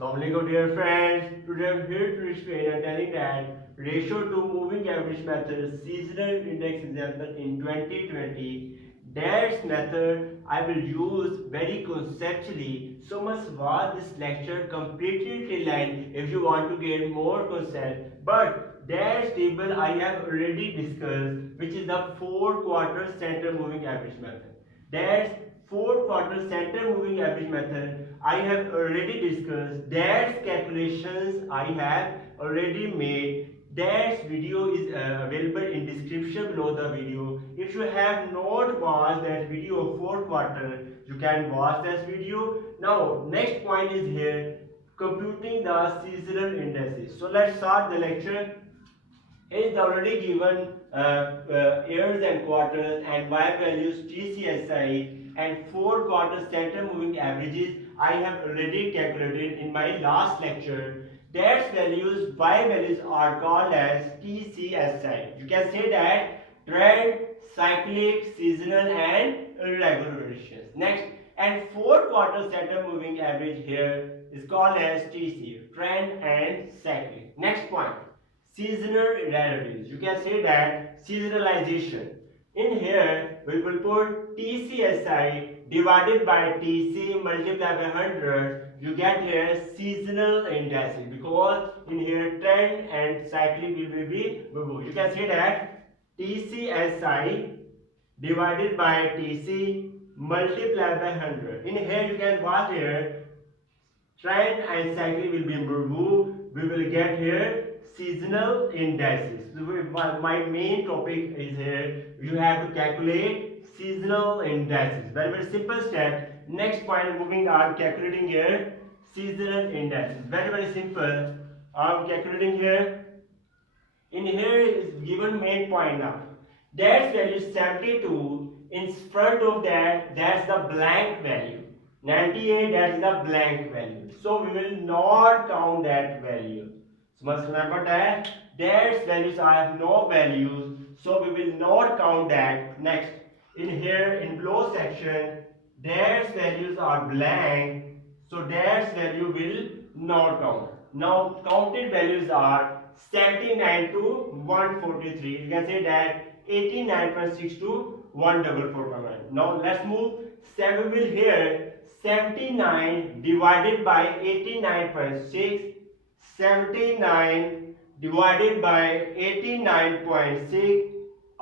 Assalamualaikum dear friends. Today I'm here to explain and telling that ratio to moving average method seasonal index example in 2020. That method I will use very conceptually. So must watch this lecture completely till end if you want to get more concept. But that table I have already discussed, which is the 4-quarter center moving average method. That's 4-quarter center moving average method I have already discussed. That calculations I have already made. That video is available in description below the video. If you have not watched that video of 4-quarter, you can watch that video. Now next point is here, computing the seasonal indices. So let's start the lecture. It is already given years and quarters and y values TCSI and 4-quarter center moving averages I have already calculated in my last lecture. That values, y values are called as TCSI. You can say that trend, cyclic, seasonal and irregular variations. Next, and 4-quarter center moving average here is called as TC, trend and cyclic. Next point, seasonal irregularities. You can say that seasonalization. In here, we will put TCSI divided by TC multiplied by 100. You get here seasonal indices because in here trend and cyclic will be removed. You can say that TCSI divided by TC multiplied by 100. In here you can watch here trend and cyclic will be removed. We will get here seasonal indices. So my main topic is here. You have to calculate seasonal indices. Very simple step. Next point, moving on, calculating here seasonal indices. Very simple. I'm calculating here. In here is given main point now. That's value 72. In front of that, that's the blank value. 98, that is the blank value. So we will not count that value. So must remember that there's values I have no values, so we will not count that. Next, in here in below section, there's values are blank, so there's value will not count. Now counted values are 79 to 143. You can say that 89.6 to 144.1. Now let's move 7 will here 79 divided by 89.6. 79 divided by 89.6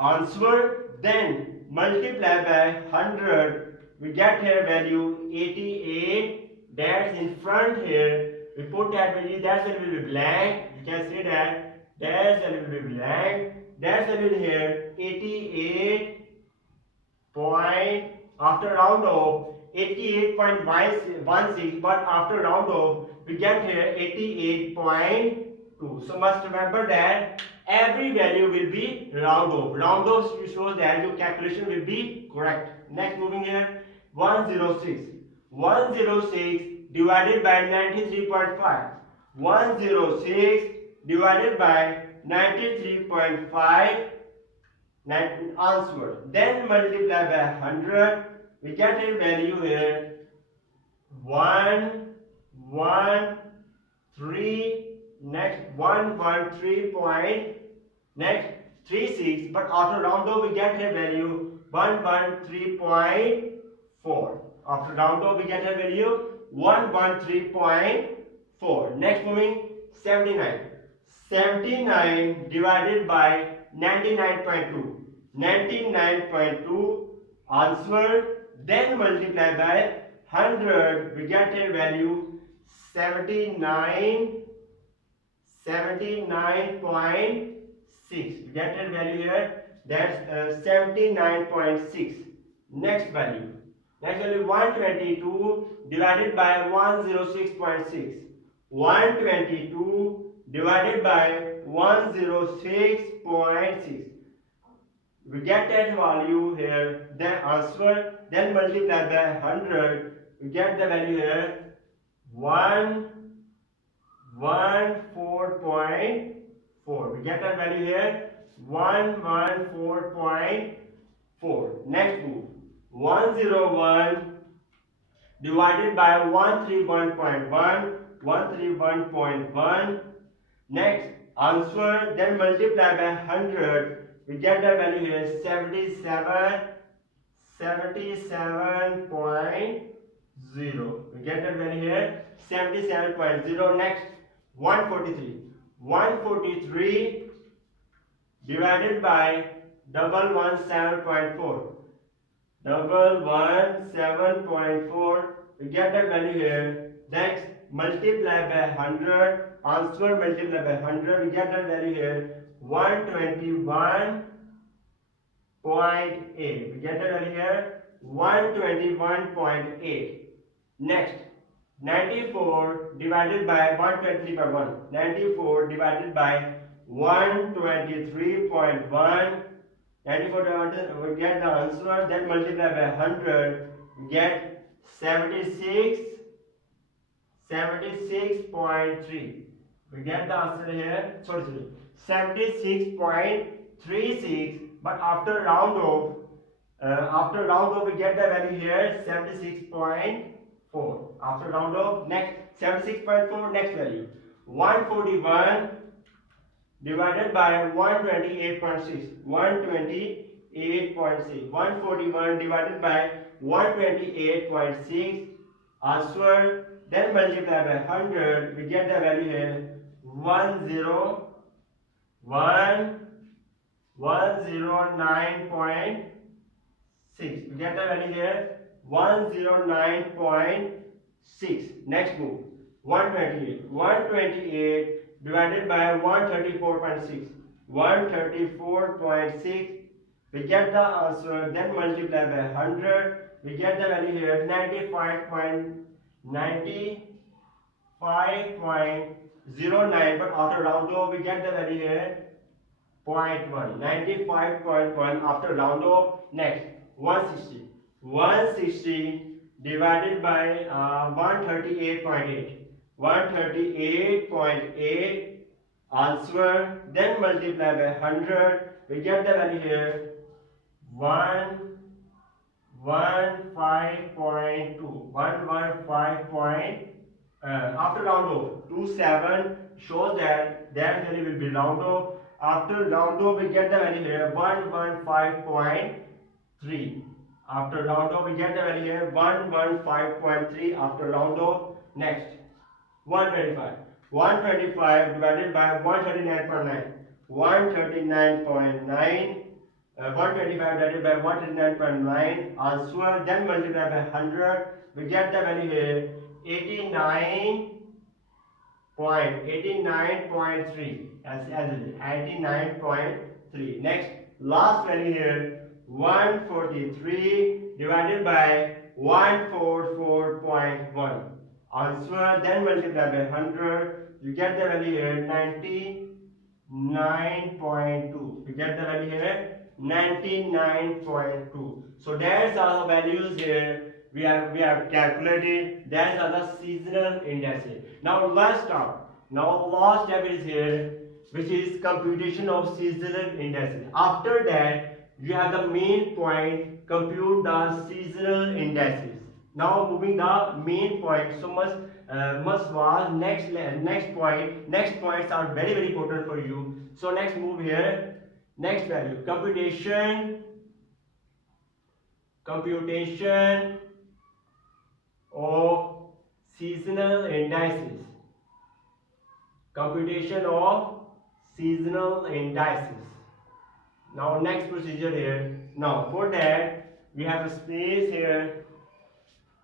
answer, then multiply by 100, we get here value 88. That's in front here, we put that value, that value will be blank. You can see that value will be blank. That value here 88 point, after round off 88.16, but after round off we get here 88.2. So must remember that every value will be round off. Round off shows that your calculation will be correct. Next, moving here 106. 106 divided by 93.5. 106 divided by 93.5. Answer. Then multiply by 100. We get a value here 113. Next 113 point next 36, but after round off we get a value 113.4. After round off we get a value 113.4. Next, moving 79. 79 divided by 99.2. 99.2 answer, then multiply by 100, we get a value 79.6. We get a value here, that's 79.6. Next value 122 divided by 106.6. 122 divided by 106.6. We get that value here, then answer, then multiply by 100, we get the value here 114.4. We get that value here 114.4. Next move 101 divided by 131.1. 131.1. Next, answer, then multiply by 100. We get the value here 77.0. We get that value here 77.0. Next, 143. 143 divided by 117.4. 117.4. We get that value here. Next, multiply by 100. Answer multiply by 100. We get that value here 121.8. We get that value here 121.8. Next, 94 divided by 123 by 1. 94 divided by 123.1. 94 divided, we get the answer, then multiply by 100, we get 76.3. We get the answer here, sorry, 76.36, but after round off, we get the value here 76.4. After round off, next 76.4, next value 141 divided by 128.6. 141 divided by 128.6. Answer, then multiply by 100. We get the value here 109.6. We get the value here 109.6. Next move 128. 128 divided by 134.6. 134.6. We get the answer, then multiply by 100. We get the value here 95.09, but after round off we get the value here 0.1. 95.1 after round off. Next, 160. 160 divided by 138.8. 138.8. Answer, then multiply by 100. We get the value here 115.2. 115. After round off, 27 shows that value will be round off. After round off, we get the value here 115.3. After round off, we get the value here 115.3 after round off. Next, 125. 125 divided by 139.9. 139.9. 125 divided by 139.9. Answer, then multiply by 100. We get the value here 89.3. As it is 89.3. Next, last value here 143 divided by 144.1. Answer, then multiply by 100. You get the value here 99.2. You get the value here 99.2. So that's all the values here we have calculated. That's are the seasonal indices. Now let's start. Now last step is here, which is computation of seasonal indices. After that, you have the main point, compute the seasonal indices. Now moving the main point, so must was next point. Next points are very important for you. So next move here, next value, computation of seasonal indices. Computation of seasonal indices. Now next procedure here. Now for that we have a space here.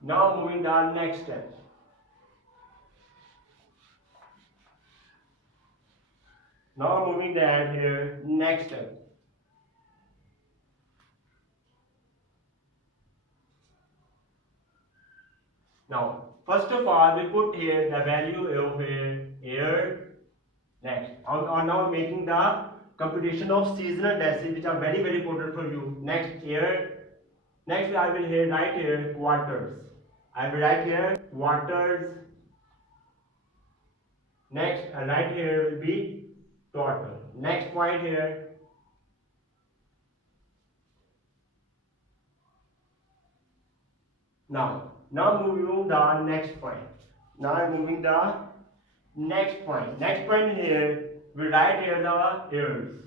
Now moving the next step. Now moving that here, next step. Now first of all we put here the value of here. Next, on now making the computation of seasonal indices, which are very important for you. Next here, next I will here write here quarters. I will write here quarters. Next, right here will be total. Next point here. Now moving on the next point. Now I'm moving the next point. Next point here, we write here the years.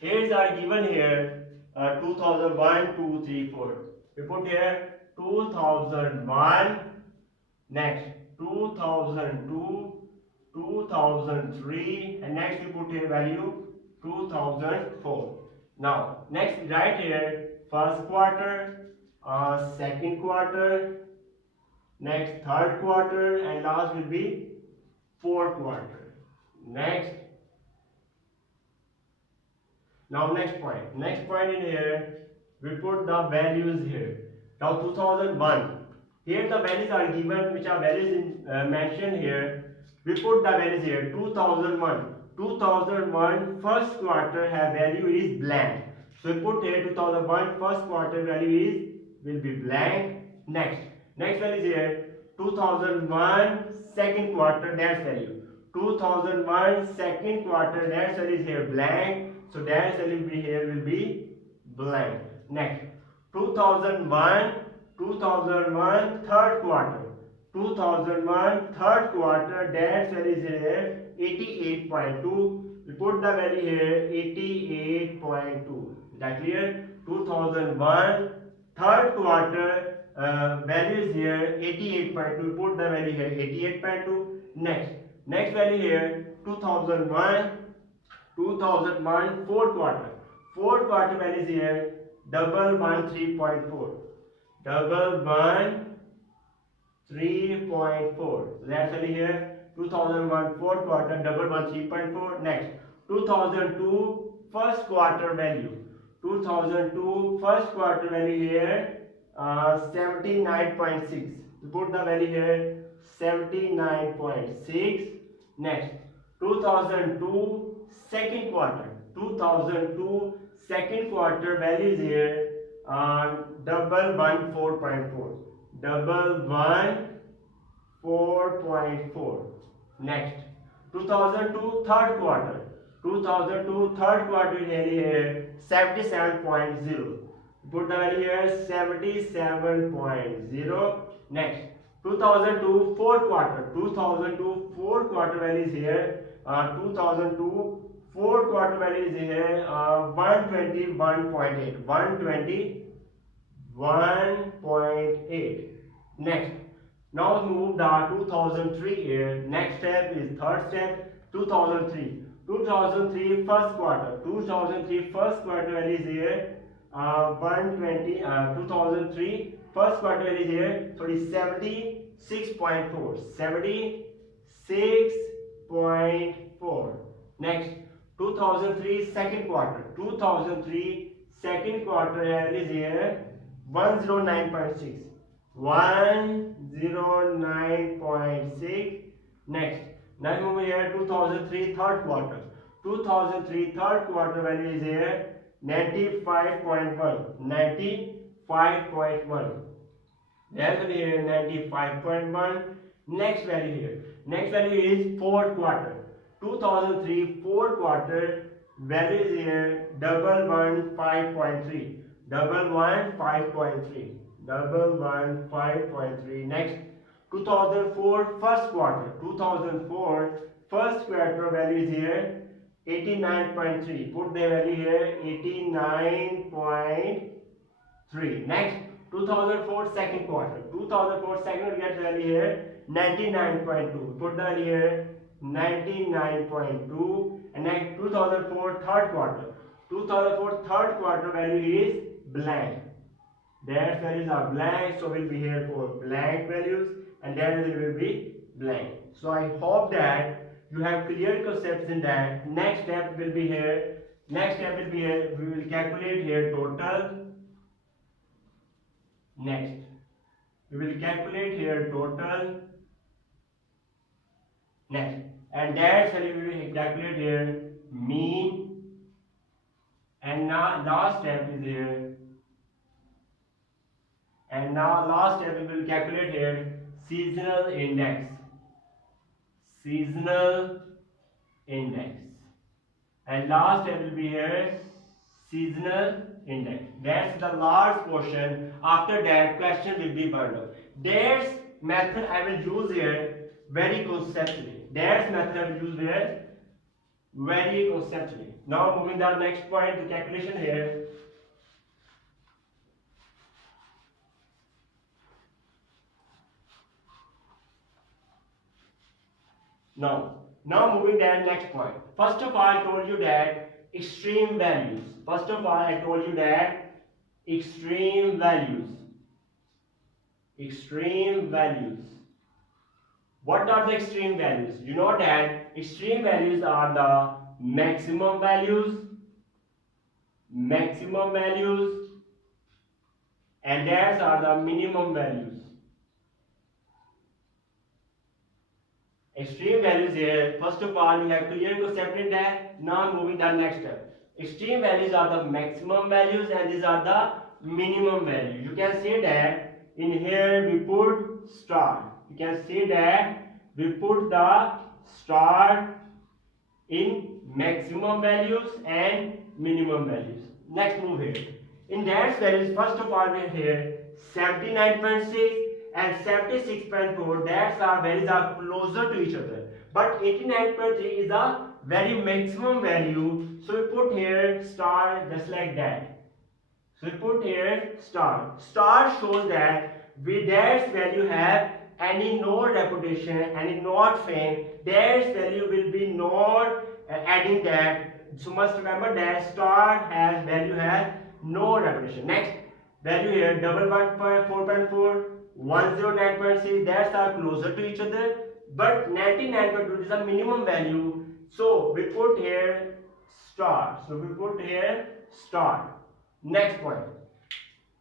Years are given here 2001, 2, 3, 4. We put here 2001, next 2002, 2003, and next we put here value 2004. Now, next write here first quarter, second quarter, next third quarter, and last will be fourth quarter. Next, now next point. Next point in here, we put the values here. Now 2001. Here the values are given, which are values mentioned here. We put the values here. 2001. 2001 first quarter have value is blank. So we put here 2001 first quarter value is will be blank. Next value is here. 2001 second quarter dash value. 2001 second quarter dash value is here blank. So dash value will be here will be blank. Next 2001 third quarter. 2001 third quarter dash value is here 88.2. We put the value here 88.2. Is that clear? 2001 third quarter value is here 88.2. We put the value here 88.2. Next value here 2001 fourth quarter. Fourth quarter value is here 113.4. 113.4. So that's value here 2001 fourth quarter 113.4. Next 2002 first quarter value. 2002 first quarter value here 79.6. We put the value here 79.6. Next 2002 second quarter. 2002 second quarter value is here 114.4. 114.4. Next 2002 third quarter. 2002 third quarter value here 77.0. Put the value here 77.0. Next 2002 fourth quarter. 2002 fourth quarter value is here 2002 fourth quarter value is here 121.8. 121.8. Next, now move the 2003 here. Next step is third step 2003. 2003 first quarter. 2003 first quarter value is here 120. 2003 first quarter value is here 76.4. 76.4. Next 2003 second quarter. 2003 second quarter value is here 109.6. 109.6. Next move here 2003 third quarter. 2003 third quarter value is here 95.1. 95.1. That's here 95.1. Next value here. Next value is fourth quarter. 2003 fourth quarter value is here 115.3. 115.3. 115.3. Next 2004 first quarter. 2004 first quarter value is here 89.3. Put the value here 89.3. Next 2004 second quarter. 2004 second quarter get value here 99.2. Put the value here 99.2. And next 2004 third quarter. 2004 third quarter value is blank. Their values are blank, so we'll be here for blank values, and their value will be blank. So I hope that you have clear concepts in that. Next step will be here. Next step will be here. We will calculate here total. Next, we will calculate here total. Next, and that value we will calculate here mean. And now last step is here. And now last step we will calculate here seasonal index. Seasonal index. And last step will be here seasonal index. That's the last portion. After that question will be burned up. Dates method I will use here very conceptually. That's method I will use here very conceptually. Now moving down next point, the calculation here. Now moving down next point. First of all, I told you that extreme values. First of all, I told you that extreme values. Extreme values. What are the extreme values? You know that extreme values are the maximum values, and theirs are the minimum values. Extreme values here, first of all, we have clear concept in that. Now moving to the next step. Extreme values are the maximum values and these are the minimum values. You can see that in here we put star. You can see that we put the star in maximum values and minimum values. Next move here. In that values, first of all we have here 79.6 and 76.4, that's our values are closer to each other. But 89.3 is a very maximum value, so we put here star just like that. So we put here star. Star shows that with that value have any node reputation, any node fame, that value will be node adding that. So must remember that star has value has no reputation. Next value here 4.4, 109.6, that's are closer to each other, but 99.2 is a minimum value, so we put here star. Next point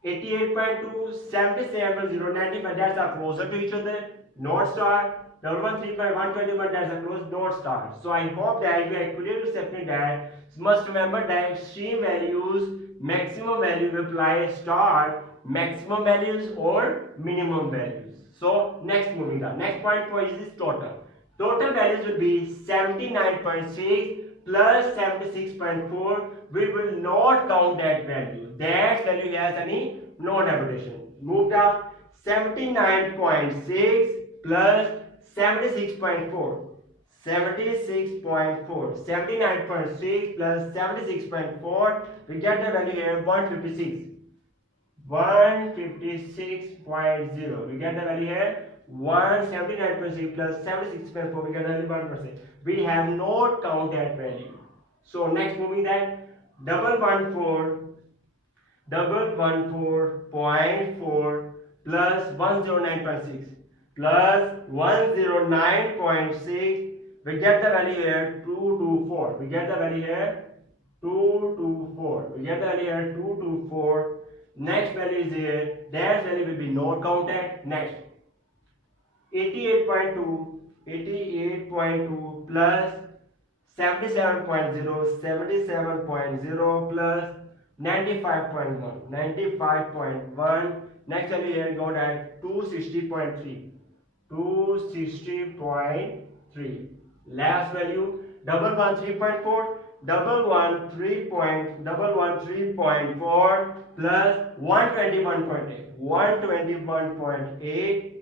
88.2, 77.0, 95, that's are closer to each other, not star. 113.121, that's a close, not star. So I hope that you are clearly accepting that. Must remember that extreme values, maximum value will apply star, maximum values or minimum values. So next moving on. Next point is this total. Total values will be 79.6 plus 76.4. We will not count that value. That value has any no reputation. Move down 79.6 plus 76.4. 79.6 plus 76.4, we get the value here 156. 156.0. We get the value here 179.6 plus 76.4, we get the value 1%. We have not count that value. So next moving that 114.4 plus 109.6 plus 109.6, we get the value here 224. We get the value here 224. Next value is here. That value will be not counted. Next 88.2 plus 77.0 plus 95.1. Next value here got at 260.3. Last value 113.4 113.4 plus 121.8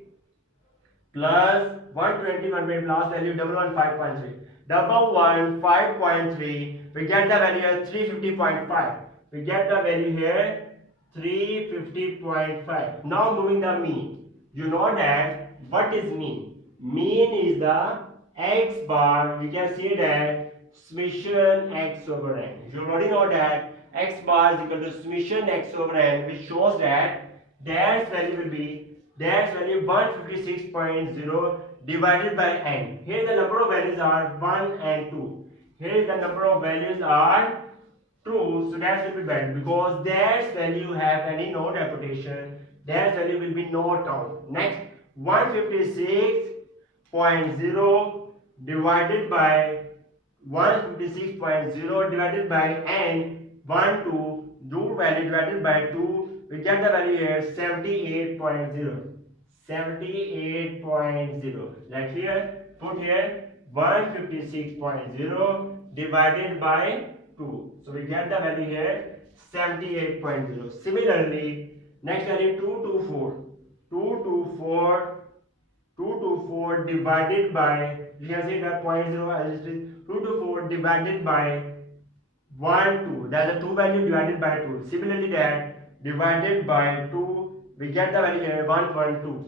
plus 121.8, last value 115.3. 115.3, we get the value here 350.5. We get the value here 350.5. Now moving the mean. You know that what is mean? Mean is the x bar. You can see that summation x over n. You already know that x bar is equal to summation x over n, which shows that that value will be 156.0 divided by n. Here the number of values are 1 and 2. Here the number of values are 2, so that will be bad because that value have any no reputation. That value will be no count. Next 156.0 divided by 156.0 divided by n, 1 2, root value divided by 2, we get the value here 78.0. 78.0. Like here, put here 156.0 divided by 2. So we get the value here 78.0. Similarly, next value 224. 224 divided by, you can say that 0.0 as it is, 224 divided by 1 2, that's the 2 value divided by 2. Similarly that divided by 2, we get the value here 112.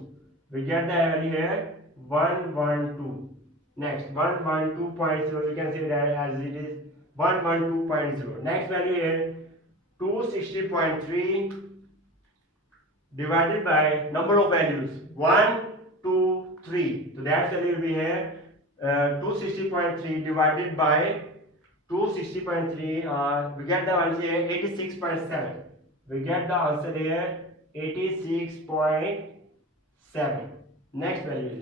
We get the value here 112. Next 112.0, we can say that as it is 112.0. Next value here 260.3 divided by number of values 1 2 3. So that value will be here 260.3 divided by 260.3, we get the answer here 86.7. We get the answer here 86.7. Next value is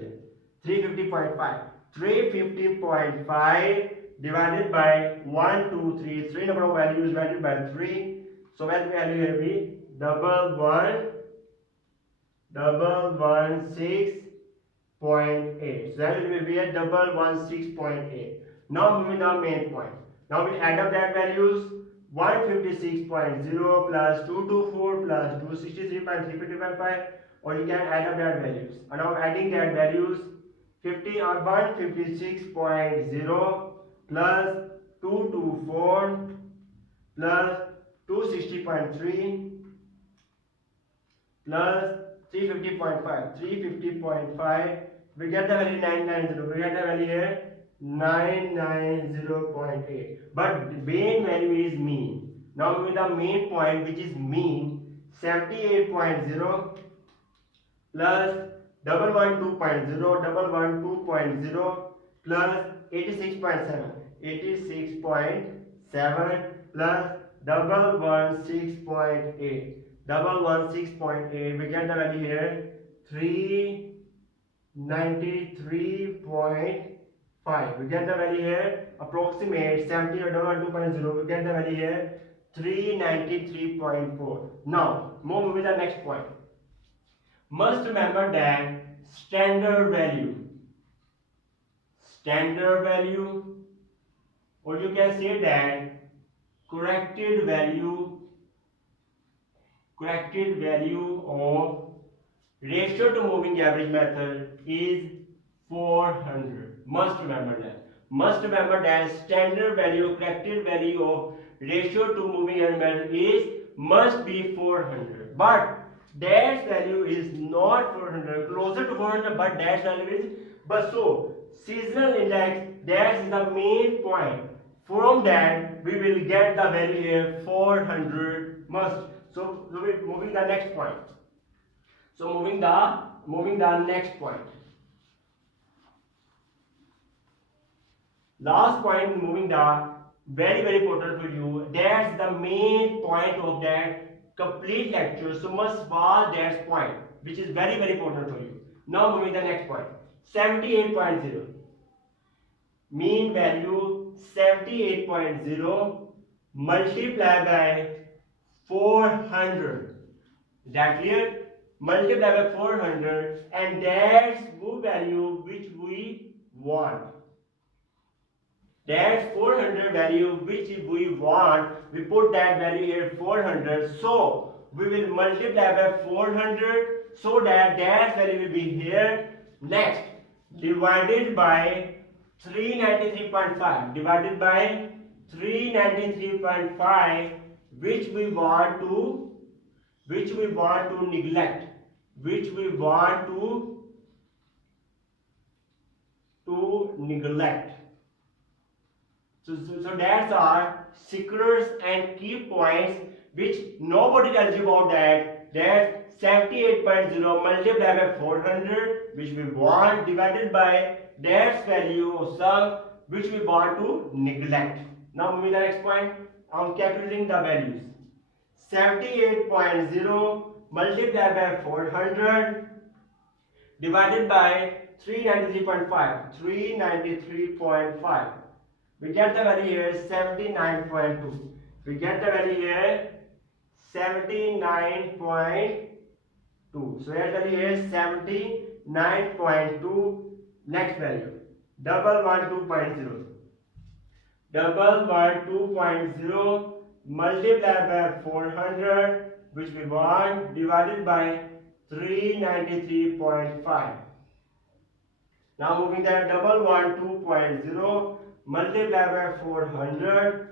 here 350.5. 350.5 divided by 1 2 3. Three number of values divided by 3. So that value here will be 116.8. So that will be a 116.8. Now moving to the main point. Now we add up that values 156.0 plus 224 plus 263.355, or you can add up that values. And now adding that values 156.0 plus 224 plus 260.3 plus 350.5. 350.5, we get the value 990. We get the value here 990.8. But the main value is mean. Now with the main point, which is mean, 78.0 plus 112.0, 112.0 plus 86.7, 86.7 plus 116.8, 116.8. We get the value here 393.5. We get the value here approximate 70 or 112.0. We get the value here 393.4. Now move with the next point. Must remember that standard value, or you can say that corrected value of ratio to moving average method is 400. Must remember that. Must remember that standard value, corrected value of ratio to moving average method is must be 400. But dash value is not 400, closer to 400, but dash value is. But so seasonal index dash is the main point. From that we will get the value here 400 must. So we're moving the next point. So moving the next point. Last point, moving the very important for you. That's the main point of that complete lecture. So must was that point, which is very important for you. Now moving the next point. 78.0. Mean value 78.0 multiplied by 400. Is that clear? Multiply by 400, and that's the value which we want. That's 400 value which we want. We put that value here 400. So we will multiply by 400 so that value will be here. Next, divided by 393.5. Divided by 393.5, which we want to neglect. Which we want to neglect. So that's our secrets and key points which nobody tells you about that. That 78.0 multiplied by 400, which we want, divided by that value of sum which we want to neglect. Now moving to the next point, I'm calculating the values. 78.0 multiplied by 400 divided by 393.5. 393.5. We get the value here 79.2. We get the value here 79.2. So that value here is 79.2. Next value 112.0. 112.0 multiplied by 400, which we want, divided by 393.5. Now moving there, 112.0 multiplied by 400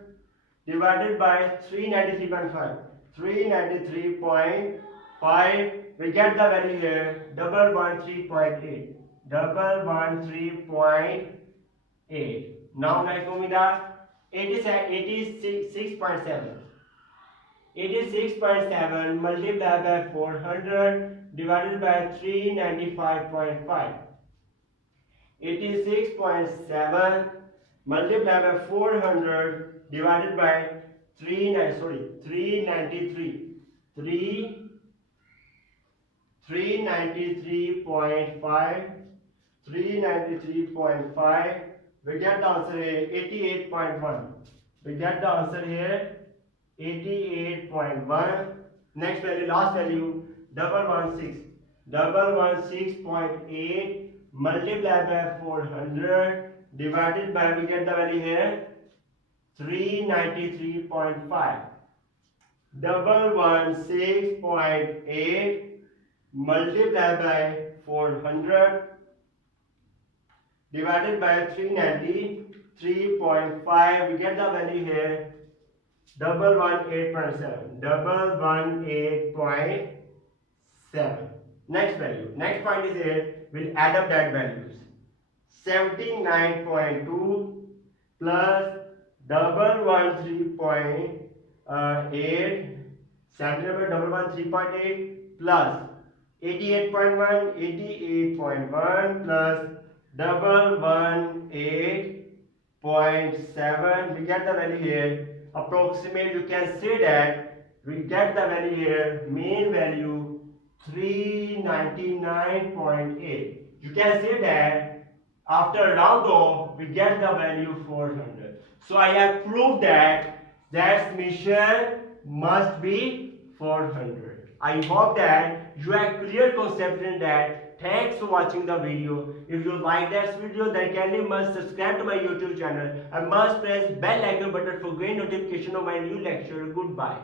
divided by 393.5. 393.5. We get the value here 113.8. 113.8. Now next moving there, 86.7. 86.7 multiplied by 400 divided by 395.5. 86.7 multiplied by 400 divided by 393. 393.5. 393.5. We get the answer here 88.1. We get the answer here 88.1. Next value, last value, 116.8 multiplied by 400 divided by, we get the value here 393.5. 116.8 multiplied by 400 divided by 393.5. We get the value here 118.7. 118.7. Next value. Next point is here. We'll add up that values. 79.2 plus 113.8. 113.8 plus 88.1. 88.1 plus 118.7. We get the value here. Approximate, you can say that we get the value here, main value 399.8. You can say that after round off we get the value 400. So I have proved that that mission must be 400. I hope that you have clear concept in that. Thanks for watching the video. If you like this video, then kindly must subscribe to my YouTube channel and must press bell icon button for getting notification of my new lecture. Goodbye.